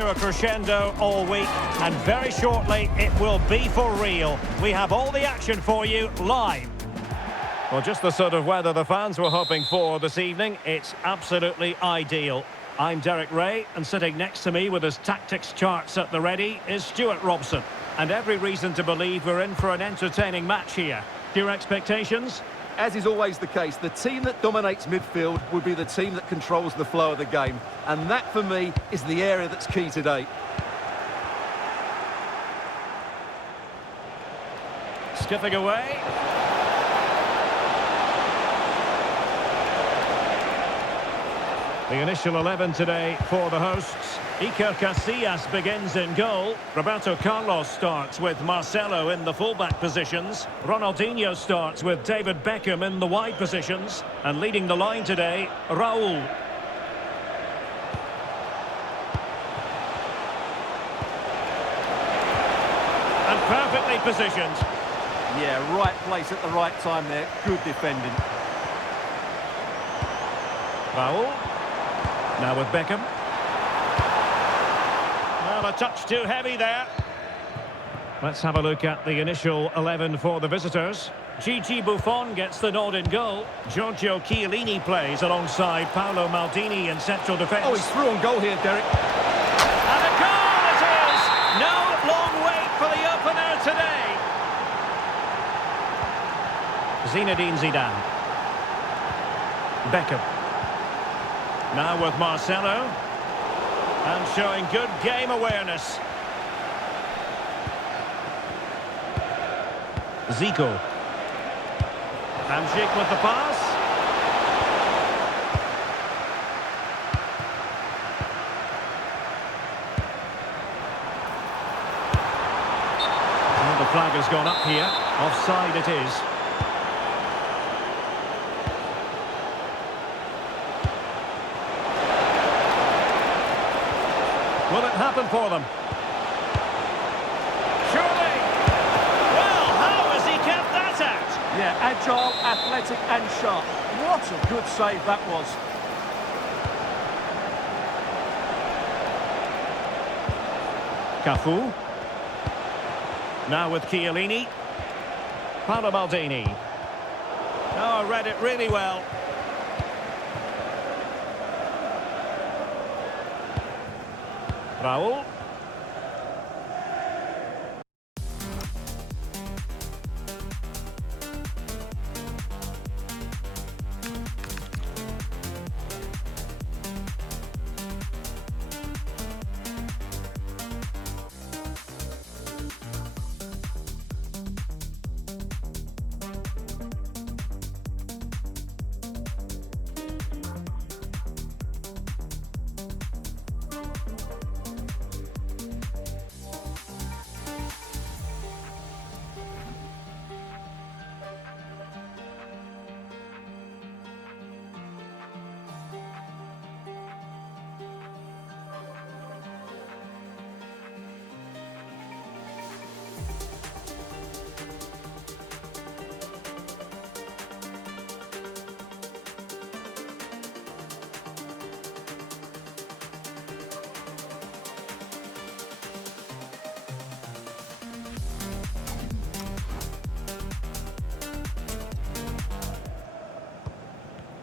A crescendo all week, and very shortly it will be for real. We have all the action for you live. Well, just the sort of weather the fans were hoping for this evening. It's absolutely ideal. I'm Derek Ray, and sitting next to me with his tactics charts at the ready is Stuart Robson. And every reason to believe we're in for an entertaining match here. Your expectations? As is always the case, the team that dominates midfield will be the team that controls the flow of the game. And that, for me, is the area that's key today. Skipping away. The initial 11 today for the hosts. Iker Casillas begins in goal. Roberto Carlos starts with Marcelo in the fullback positions. Ronaldinho starts with David Beckham in the wide positions. And leading the line today, Raul. And perfectly positioned. Yeah, right place at the right time there. Good defending. Raul. Now with Beckham. Well, a touch too heavy there. Let's have a look at the initial 11 for the visitors. Gigi Buffon gets the nod in goal. Giorgio Chiellini plays alongside Paolo Maldini in central defence. Oh, he's through on goal here, Derek. And a goal it is! No long wait for the opener today. Zinedine Zidane. Beckham. Now with Marcelo. And showing good game awareness. Zico. Hamsik with the pass. And the flag has gone up here. Offside it is. Will it happen for them? Surely! Well, how has he kept that out? Yeah, agile, athletic and sharp. What a good save that was. Cafu. Now with Chiellini. Paolo Maldini. Oh, read it really well. Raul.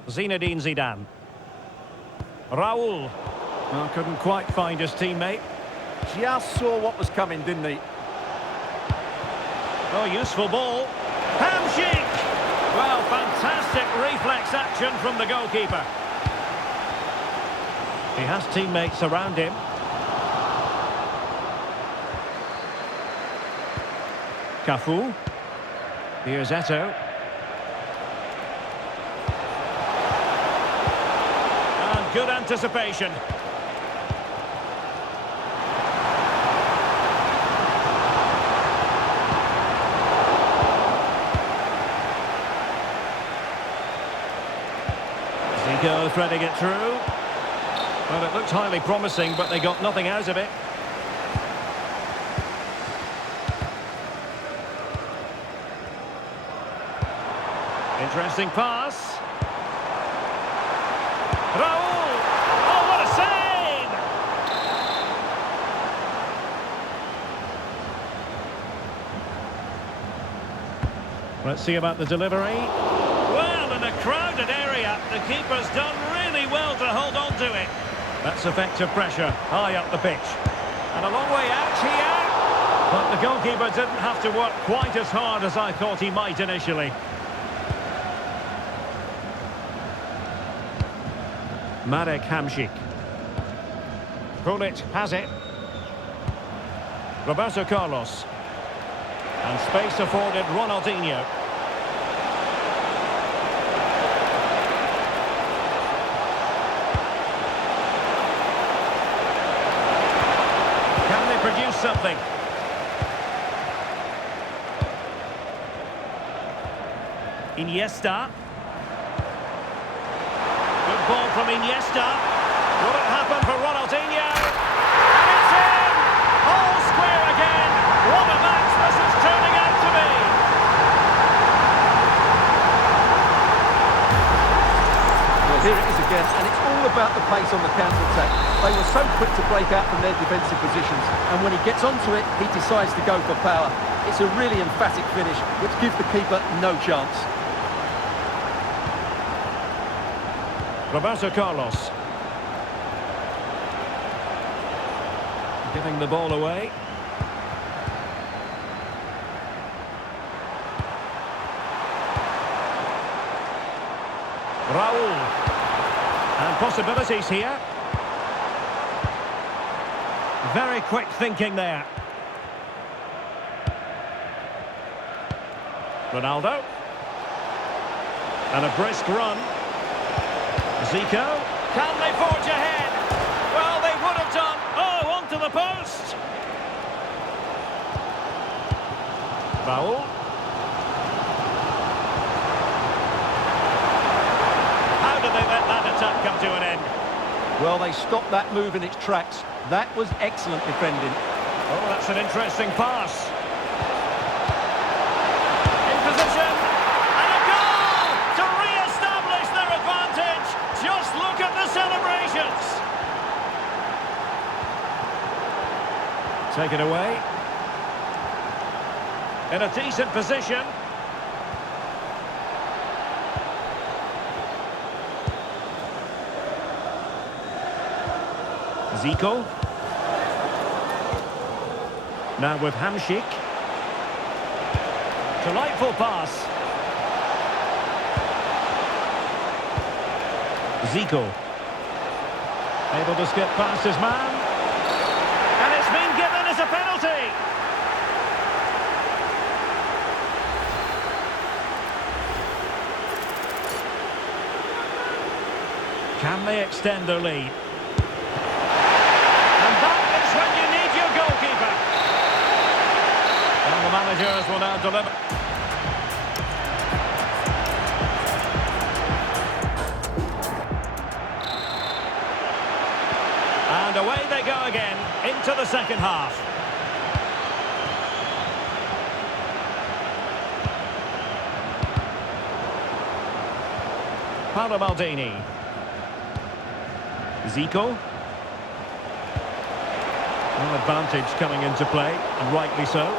Zinedine Zidane. Raul. Well, couldn't quite find his teammate. Just saw what was coming, didn't he? Oh, useful ball. Hamsik! Well, fantastic reflex action from the goalkeeper. He has teammates around him. Cafu. Here's Eto'o. And good anticipation. Zico threading it through. Well, it looked highly promising, but they got nothing out of it. Interesting pass. Raul! Oh, what a save! Let's see about the delivery. Well, in a crowded area, the keeper's done really well to hold on to it. That's effective pressure, high up the pitch. And a long way out here. But the goalkeeper didn't have to work quite as hard as I thought he might initially. Marek Hamsik. Pulic has it. Roberto Carlos. And space afforded Ronaldinho. Can they produce something? Iniesta. Good ball from Iniesta. Will it happen for Ronaldinho? And it's in! All square again. What a match this is turning out to be. Well, here it is again, and it's all about the pace on the counter-attack. They were so quick to break out from their defensive positions, and when he gets onto it, he decides to go for power. It's a really emphatic finish, which gives the keeper no chance. Roberto Carlos. Giving the ball away. Raul. And possibilities here. Very quick thinking there. Ronaldo. And a brisk run. Zico. Can they forge ahead? Well, they would have done. Oh, onto the post. Raul. How did they let that attack come to an end? Well, they stopped that move in its tracks. That was excellent defending. Oh, that's an interesting pass. In position. And a goal to re-establish their advantage. Just look at the celebrations. Take it away. In a decent position. Zico. Now with Hamsik. Delightful pass. Zico. Able to skip past his man. And it's been given as a penalty. Can they extend their lead? And that is when you need your goalkeeper. And the managers will now deliver. And away they go again into the second half. Paolo Maldini. Zico. An advantage coming into play, and rightly so.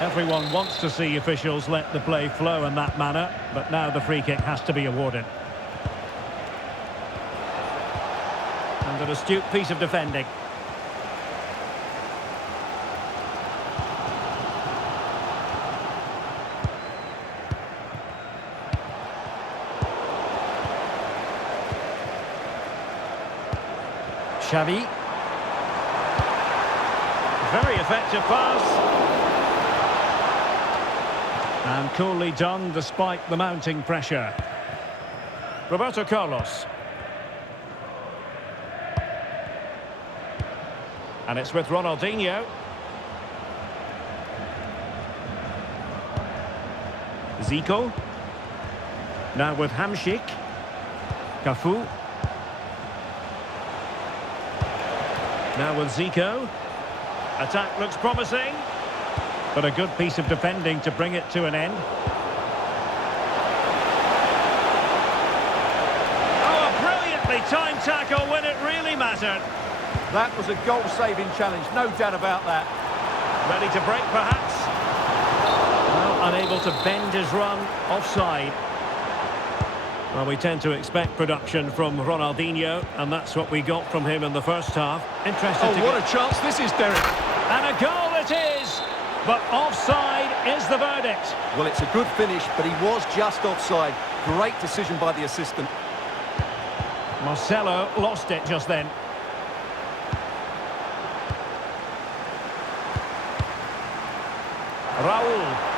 Everyone wants to see officials let the play flow in that manner, but now the free kick has to be awarded. And an astute piece of defending. Shady. Very effective pass. And coolly done despite the mounting pressure. Roberto Carlos. And it's with Ronaldinho. Zico. Now with Hamsik. Cafu. Now with Zico. Attack looks promising. But a good piece of defending to bring it to an end. Oh, a brilliantly timed tackle when it really mattered. That was a goal-saving challenge, no doubt about that. Ready to break, perhaps? Well, unable to bend his run, offside. Well, we tend to expect production from Ronaldinho, and that's what we got from him in the first half. Interested Oh, what a chance this is, Derek. And a goal it is! But offside is the verdict. Well, it's a good finish, but he was just offside. Great decision by the assistant. Marcelo lost it just then. Raul.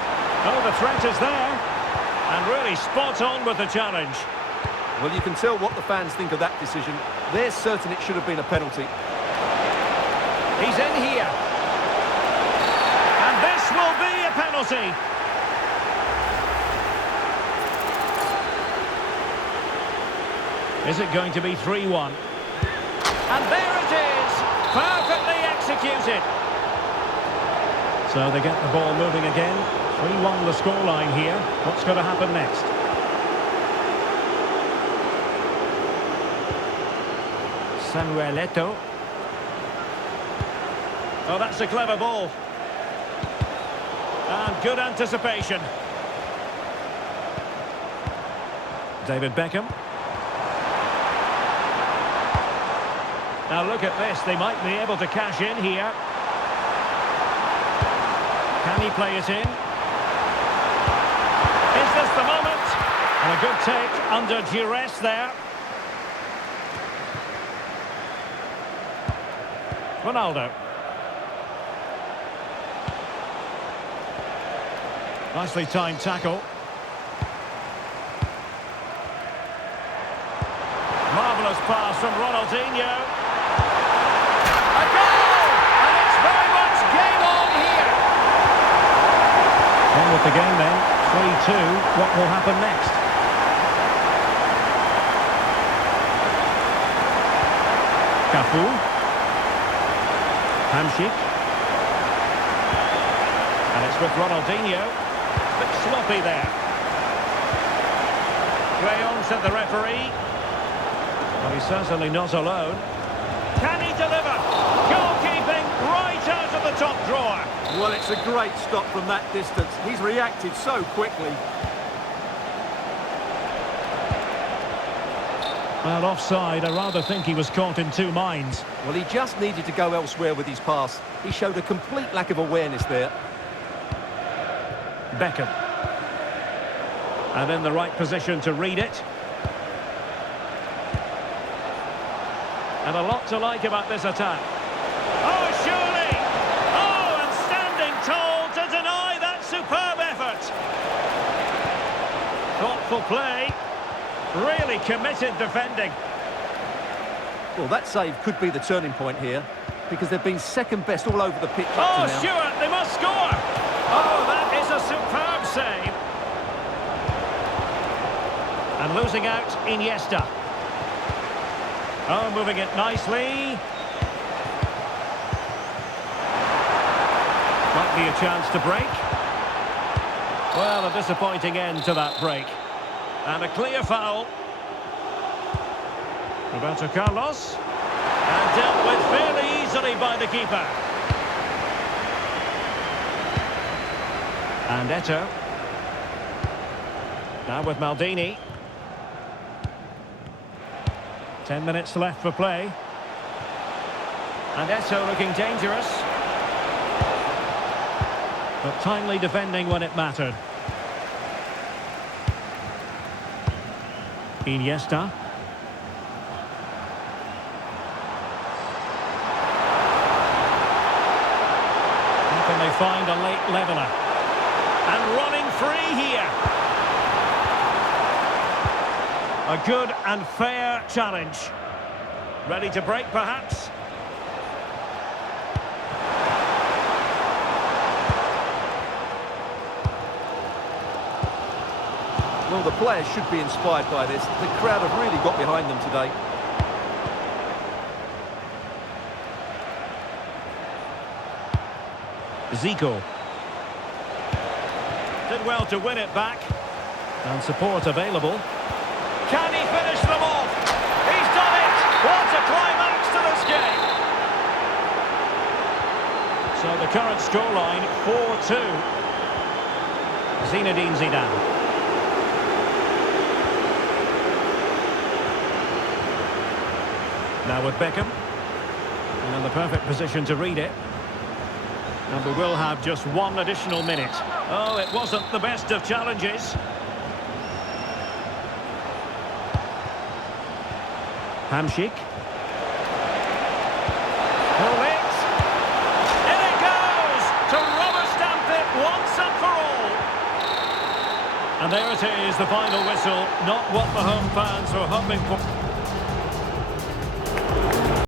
Oh, the threat is there. And really spot on with the challenge. Well, you can tell what the fans think of that decision. They're certain it should have been a penalty. He's in here. And this will be a penalty. Is it going to be 3-1? And there it is! Perfectly executed. So they get the ball moving again. 3-1 the scoreline here. What's going to happen next? Samuel Eto'o. Oh, that's a clever ball. And good anticipation. David Beckham. Now look at this. They might be able to cash in here. Can he play it in? Is this the moment? And a good take under duress there. Ronaldo. Nicely timed tackle. Marvellous pass from Ronaldinho. A goal! And it's very much game on here. On with the game then. 3-2. What will happen next? Cafu. Hamsik. And it's with Ronaldinho. A bit sloppy there. Crayon said the referee. Well, he's certainly not alone. Can he deliver? Goalkeeping right out of the top drawer. Well, it's a great stop from that distance. He's reacted so quickly. Well, offside. I rather think he was caught in two minds. Well, he just needed to go elsewhere with his pass. He showed a complete lack of awareness there. Beckham. And in the right position to read it. And a lot to like about this attack. Oh, surely! Oh, and standing tall to deny that superb effort. Thoughtful play. Really committed defending. Well, that save could be the turning point here, because they've been second best all over the pitch up Oh, to now. Stewart, they must score! Oh, that is a superb save. And losing out, Iniesta. Oh, moving it nicely. Might be a chance to break. Well, a disappointing end to that break. And a clear foul. Roberto Carlos. And dealt with fairly easily by the keeper. And Eto'o. Now with Maldini. 10 minutes left for play. And Eto'o looking dangerous. But timely defending when it mattered. Iniesta. How can they find a late leveller? And running free here. A good and fair challenge. Ready to break, perhaps? Well, the players should be inspired by this. The crowd have really got behind them today. Zico. Did well to win it back. And support available. Can he finish them off? He's done it! What a climax to this game! So the current scoreline, 4-2. Zinedine Zidane. Now with Beckham. And in the perfect position to read it. And we will have just one additional minute. Oh, it wasn't the best of challenges. Hamsik. Pull it. In it goes! To rubber stamp it once and for all. And there it is, the final whistle. Not what the home fans were hoping for.